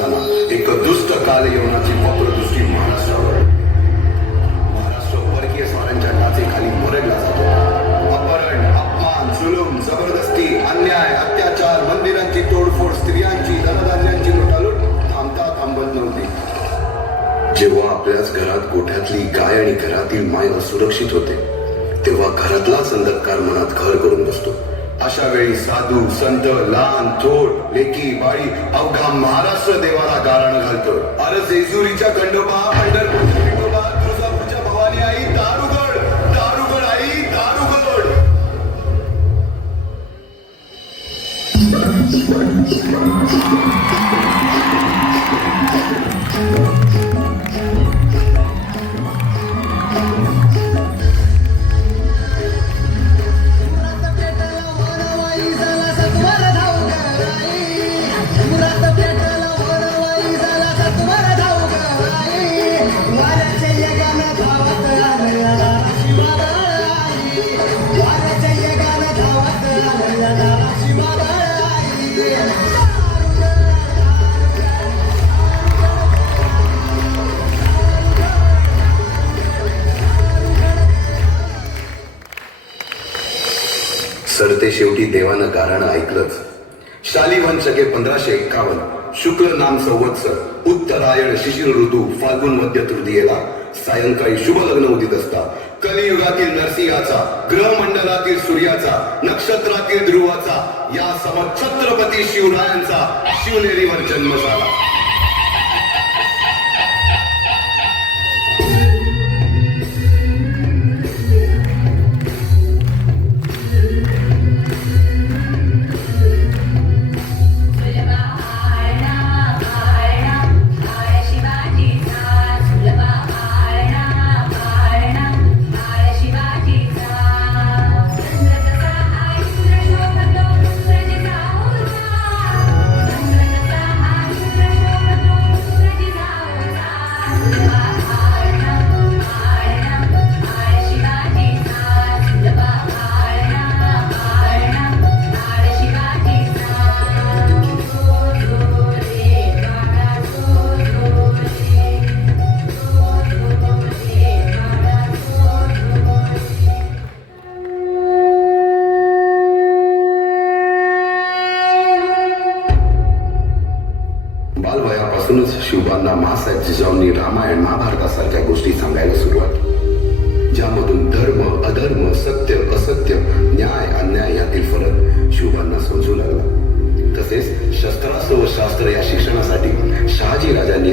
असताना एक दुष्ट काल यवनाची वक्रदृष्टी महाराष्ट्रावर महाराष्ट्र परकीय स्वारांच्या टाचेखाली मोरडला जातो. अपहरण अपमान जुलूम जबरदस्ती अन्याय अत्याचार मंदिरांची तोडफोड स्त्रियांची धनधान्यांची लुटालूट थांबता थांबत नव्हती. जेव्हा आपल्याच घरात गोठ्यातली गाय आणि घरातील माय असुरक्षित होते तेव्हा घरातलाच अंधकार मनात घर करून बसतो. अशा वेळी साधू संत लहान थोट लेकी बाळी अवघा महाराष्ट्र देवाला गारण घालतो. अरे जेजुरीच्या खंडोबा पंढरपूरच्या खंडोबा तुळजापूरच्या भवानी आई दारुगड दारुगड आई दारुगड. सरते शेवटी देवानं गाराणं ऐकलंच. शालिवान शके पंधराशे एक्कावन्न. शुक्ल नाम संवत्सर उत्तरायण शिशिर ऋतू फाल्गुन मध्य तृतीयेला. सायंकाळी शुभ लग्न उदित असता कलियुगातील नरसिंहाचा ग्रहमंडलातील सूर्याचा नक्षत्रातील ध्रुवाचा या सम छत्रपती शिवरायांचा शिवनेरीवर जन्म झाला. बालवयापासूनच शिवबांना मासाहेब जिजाऊंनी रामायण महाभारतासारख्या गोष्टी सांगायला सुरुवात. ज्यामधून धर्म अधर्म सत्य असत्य न्याय अन्याय यातील फरक शिवबांना समजू लागला. तसेच शस्त्रास्त्र व शास्त्र या शिक्षणासाठी शहाजी राजांनी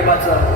ibaca